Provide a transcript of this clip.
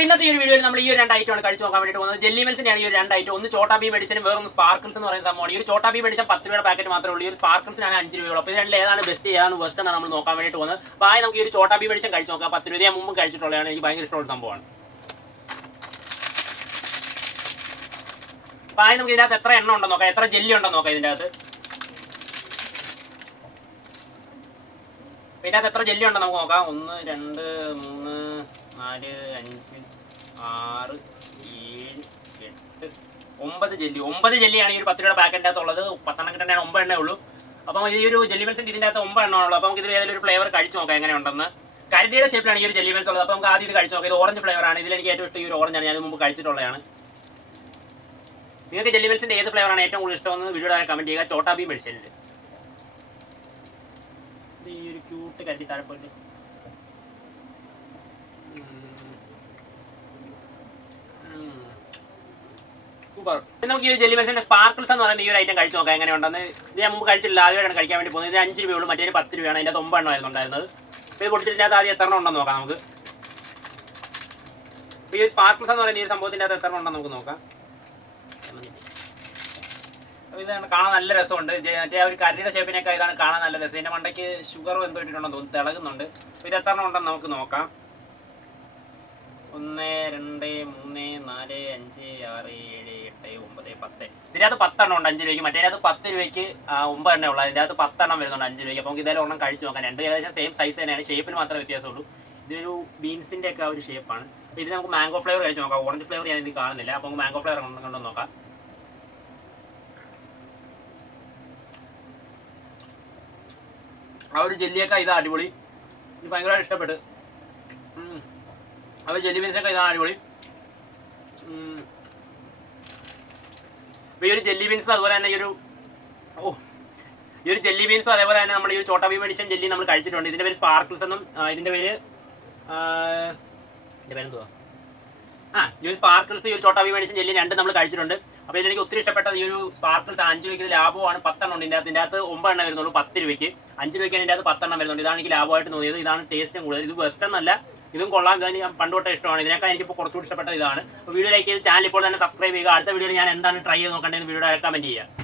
അപ്പോൾ ഇന്നത്തെ ഈ ഒരു വീഡിയോയിൽ നമ്മൾ ഈ ഒരു രണ്ട് ഐറ്റമാണ് കഴിച്ച് നോക്കാൻ വേണ്ടിയിട്ട് പോകുന്നത്. ജെല്ലി മെൽസിൻ്റെയാണ് ഈ ഒരു രണ്ട് ഐറ്റം. ഒന്ന് ചോട്ടാ ഭീം എഡിഷനും വേറൊന്ന് സ്പാർക്കിൾസ് എന്ന് പറയുന്ന സംഭവമാണ്. ഈ ഒരു ചോട്ടാ ഭീം എഡിഷൻ 10 രൂപയുടെ പാക്കറ്റ് മാത്രമേ ഉള്ളൂ. ഈ ഒരു സ്പാർക്കിൾസിനാണ് 5 രൂപയുള്ളൂ. അപ്പോൾ ഇതിൽ ഏതാണ് ബെസ്റ്റ് ഏതാണ് വെസ്റ്റ് എന്നാണ് നമ്മൾ നോക്കാൻ വേണ്ടിയിട്ട് പോകുന്നത്. അപ്പോൾ ആയി നമുക്ക് ഈ ഒരു ചോട്ടാ ഭീം എഡിഷൻ കഴിച്ച് നോക്കാം. 10 രൂപ ഞാൻ മുമ്പ് കഴിച്ചിട്ടുള്ളതാണ്. എനിക്ക് ഭയങ്കര ഇഷ്ടമുള്ള സംഭവമാണ്. അപ്പോൾ ആയി നമുക്ക് ഇതിനകത്ത് എത്ര എണ്ണം ഉണ്ടെന്ന് നോക്കാം, എത്ര ജെല്ലി ഉണ്ടെന്ന് നോക്കാം. ഇതിൻ്റെ അകത്ത് ഇതിനകത്ത് എത്ര ജെല്ലി ഉണ്ടെന്ന് നമുക്ക് നോക്കാം. 1 2 3 4 5 6 7 8 9 ജെല്ലി. 9 ജെല്ലിയാണ് ഈ ഒരു 10 രൂപയുടെ പാക്കറ്റിൻ്റെ അകത്തുള്ളത്. 10 എണ്ണം കിട്ടേണ്ടതാണ്, 9 എണ്ണേ ഉള്ളൂ. അപ്പോൾ ഈ ഒരു ജെല്ലി മെൽസിൻ്റെ ഇതിൻ്റെ അകത്ത് 9 എണ്ണമാണുള്ളൂ. അപ്പോൾ നമുക്ക് ഇതിൽ ഏതെങ്കിലും ഒരു ഫ്ലേവർ കഴിച്ച് നോക്കാം എങ്ങനെയുണ്ടെന്ന്. കരടിയുടെ ഷേപ്പിലാണ് ഈ ഒരു ജെല്ലി മെൽസ് ഉള്ളത്. അപ്പോൾ നമുക്ക് ആദ്യം ഇത് കഴിച്ച് നോക്കാം. ഇത് ഓറഞ്ച് ഫ്ലേവറാണ്. ഇതിലെനിക്ക് ഏറ്റവും ഇഷ്ടം ഈ ഒരു ഓറഞ്ചാണ്. ഞാൻ മുമ്പ് കഴിച്ചിട്ടുള്ളതാണ്. നിങ്ങൾക്ക് ജെല്ലി മെൽസിൻ്റെ ഏത് ഫ്ലേവറാണ് ഏറ്റവും കൂടുതൽ ഇഷ്ടമെന്ന് വീഡിയോയുടെ കമൻറ്റ് ചെയ്യുക. ചോട്ടാ ഭീം എഡിഷനിൽ ഈ ഒരു ക്യൂട്ട് കരടി താഴെപ്പോയിട്ട് നമുക്ക് ഈ ജെല്ലി മെൽസിന്റെ സ്പാർക്കിൾസ് എന്ന് പറയുന്ന ഈ ഒരു ഐറ്റം കഴിച്ച് നോക്കാം എങ്ങനെയുണ്ടെന്ന്. ഇത് ഞാൻ മുമ്പ് കഴിച്ചിട്ടില്ല, ആദ്യമായിട്ടാണ് കഴിക്കാൻ വേണ്ടി പോകുന്നത്. ഇത് 5 രൂപയുള്ളൂ, മറ്റേ 10 രൂപയാണ്. അതിൻ്റെ 9 എണ്ണമായിരുന്നു ഉണ്ടായിരുന്നത്. ഇത് പൊടിച്ചിട്ട് ആദ്യം എത്ര എണ്ണം ഉണ്ടെന്ന് നോക്കാം നമുക്ക്. ഈ സ്പാർക്കിൾസ് എന്ന് പറയുന്ന ഈ സംഭവത്തിൻ്റെ അകത്ത് എത്ര ഉണ്ടെന്ന് നമുക്ക് നോക്കാം. അപ്പോൾ ഇതാണ് കാണാൻ നല്ല രസമുണ്ട്. മറ്റേ ഒരു കരടിയുടെ ഷേപ്പിനൊക്കെ ഇതാണ് കാണാൻ നല്ല രസം. ഇതിൻ്റെ മണ്ടയ്ക്ക് ഷുഗറും എന്തോ ഇട്ടിട്ടുണ്ടെന്ന് തോന്നുന്നു, തിളകുന്നുണ്ട്. അപ്പോൾ ഇത് എത്ര എണ്ണം ഉണ്ടെന്ന് നമുക്ക് നോക്കാം. 1 2 3 4 5 6 7 8 9 10. ഇതിനകത്ത് 10 എണ്ണം ഉണ്ട് 5 രൂപയ്ക്ക്. മറ്റേതിനകത്ത് 10 രൂപയ്ക്ക് 9 എണ്ണ ഉള്ളത്. ഇതിനകത്ത് 10 എണ്ണം വരുന്നുണ്ട് 5 രൂപയ്ക്ക്. അപ്പോൾ നമുക്ക് ഇതായാലും ഒരെണ്ണം കഴിച്ച് നോക്കാം. രണ്ടും ഏകദേശം സെയിം സൈസ് തന്നെയാണ്, ഷേപ്പിന് മാത്രമേ വ്യത്യാസമുള്ളൂ. ഇതൊരു ബീൻസിൻ്റെ ഒക്കെ ഒരു ഷേപ്പാണ്. അപ്പോൾ ഇത് നമുക്ക് മാംഗോ ഫ്ലേവർ കഴിച്ച് നോക്കാം. ഓറഞ്ച് ഫ്ലേവർ ഞാൻ ഇത് കാണുന്നില്ല. അപ്പോൾ നമുക്ക് മാംഗോ ഫ്ലേവർ കണ്ടോ നോക്കാം. ആ ഒരു ജെല്ലിയൊക്കെ ഇതാണ് അടിപൊളി. ഇത് ഭയങ്കരമായിട്ട് ഇഷ്ടപ്പെട്ട്. അപ്പോൾ ജെല്ലി ബീൻസൊക്കെ ഇതാണ് അടിപൊളി. അപ്പോൾ ഈ ഒരു ജെല്ലി ബീൻസും അതുപോലെ തന്നെ ഈ ഒരു ജെല്ലി ബീൻസും അതേപോലെ തന്നെ നമ്മൾ ഈ ഒരു ചോട്ടാ ഭീം എഡിഷൻ ജെല്ലി നമ്മൾ കഴിച്ചിട്ടുണ്ട്. ഇതിൻ്റെ പേര് സ്പാർക്കിൾസ് എന്നും ഇതിൻ്റെ പേര് എന്തുവാ ഈ ഒരു സ്പാർക്കിൾസ് ഈ ഒരു ചോട്ടാ ഭീം എഡിഷൻ ജെല്ലി രണ്ടും നമ്മൾ കഴിച്ചിട്ടുണ്ട്. അപ്പോൾ ഇതിലെനിക്ക് ഒത്തിരി ഇഷ്ടപ്പെട്ടത് ഈ ഒരു സ്പാർക്കിൾസ് 5 രൂപയ്ക്ക് ലാഭമാണ്. 10 എണ്ണം ഉണ്ട് ഇതിൻ്റെ അകത്ത് 9 എണ്ണം വരുന്നുള്ളൂ 10 രൂപയ്ക്ക്. 5 രൂപയ്ക്കാണ് ഇതിൻ്റെ അകത്ത് 10 എണ്ണം വരുന്നുണ്ട്. ഇതാണ് എനിക്ക് ലാഭമായിട്ട് തോന്നിയത്. ഇതാണ് ടേസ്റ്റും കൂടുതൽ. ഇത് വെസ്റ്റ് എന്നല്ല, ഇതും കൊള്ളാം. ഇതാണ് ഞാൻ പണ്ട് തൊട്ടേ ഇഷ്ടമാണ്. ഇതിനേക്കാൾ എനിക്കിപ്പോൾ കുറച്ചുകൂടി ഇഷ്ടപ്പെട്ടത് ഇതാണ്. അപ്പോൾ വീഡിയോ ലൈക്ക് ചെയ്ത് ചാനൽ ഇപ്പോൾ തന്നെ സബ്സ്ക്രൈബ് ചെയ്യുക. അടുത്ത വീഡിയോയിൽ ഞാൻ എന്താണ് ട്രൈ ചെയ്ത് നോക്കേണ്ടതെന്ന് വീഡിയോ കമൻറ്റ് ചെയ്യുക.